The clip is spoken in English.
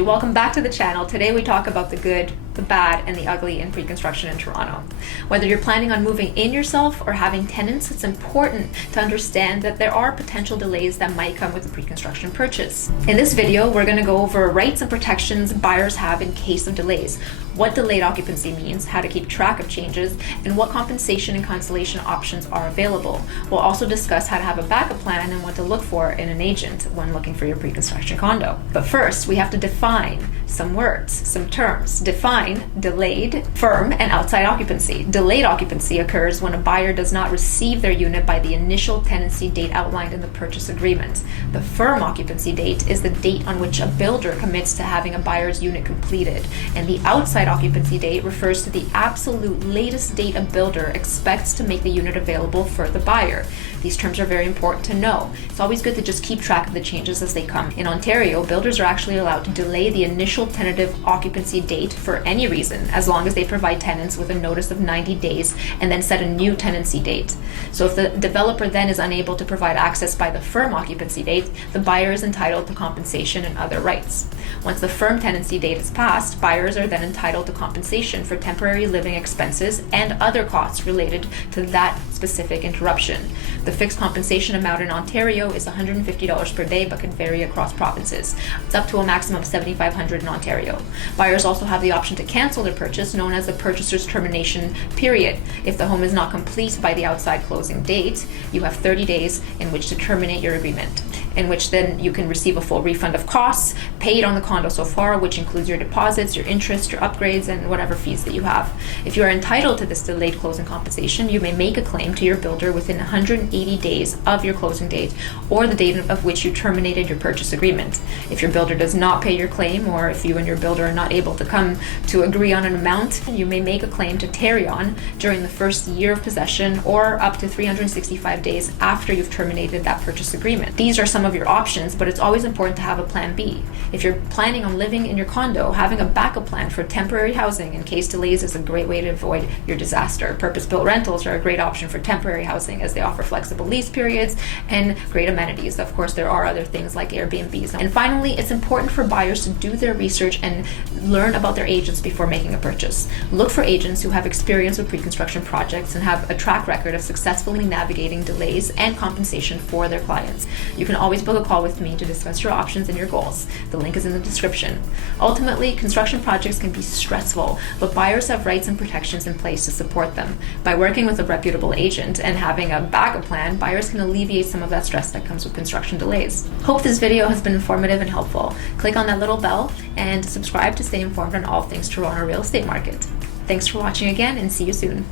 Welcome back to the channel. Today we talk about the good, the bad, and the ugly in pre-construction in Toronto. Whether you're planning on moving in yourself or having tenants, it's important to understand that there are potential delays that might come with a pre-construction purchase. In this video, we're going to go over rights and protections buyers have in case of delays, what delayed occupancy means, how to keep track of changes, and what compensation and cancellation options are available. We'll also discuss how to have a backup plan and what to look for in an agent when looking for your pre-construction condo. But first, we have to define some words, some terms. Define delayed, firm, and outside occupancy. Delayed occupancy occurs when a buyer does not receive their unit by the initial tenancy date outlined in the purchase agreement. The firm occupancy date is the date on which a builder commits to having a buyer's unit completed, and the outside occupancy date refers to the absolute latest date a builder expects to make the unit available for the buyer. These terms are very important to know. It's always good to just keep track of the changes as they come. In Ontario, builders are actually allowed to delay the initial tentative occupancy date for any reason, as long as they provide tenants with a notice of 90 days and then set a new tenancy date. So if the developer then is unable to provide access by the firm occupancy date, the buyer is entitled to compensation and other rights. Once the firm tenancy date is passed, buyers are then entitled to compensation for temporary living expenses and other costs related to that specific interruption. The fixed compensation amount in Ontario is $150 per day, but can vary across provinces. It's up to a maximum of $7,500 in Ontario. Buyers also have the option to cancel their purchase, known as the purchaser's termination period. If the home is not complete by the outside closing date, you have 30 days in which to terminate your agreement, in which then you can receive a full refund of costs paid on the condo so far, which includes your deposits, your interest, your upgrades, and whatever fees that you have. If you are entitled to this delayed closing compensation, you may make a claim to your builder within 180 days of your closing date or the date of which you terminated your purchase agreement. If your builder does not pay your claim, or if you and your builder are not able to come to agree on an amount, you may make a claim to Tarion during the first year of possession or up to 365 days after you've terminated that purchase agreement. These are some of your options, but it's always important to have a plan B. If you're planning on living in your condo, having a backup plan for temporary housing in case delays is a great way to avoid your disaster. Purpose-built rentals are a great option for temporary housing as they offer flexible lease periods and great amenities. Of course, there are other things like Airbnbs. And finally, it's important for buyers to do their research and learn about their agents before making a purchase. Look for agents who have experience with pre-construction projects and have a track record of successfully navigating delays and compensation for their clients. You can always book a call with me to discuss your options and your goals. The link is in the description. Ultimately, construction projects can be stressful, but buyers have rights and protections in place to support them. By working with a reputable agent and having a backup plan, buyers can alleviate some of that stress that comes with construction delays. Hope this video has been informative and helpful. Click on that little bell and subscribe to stay informed on all things Toronto real estate market. Thanks for watching again, and see you soon.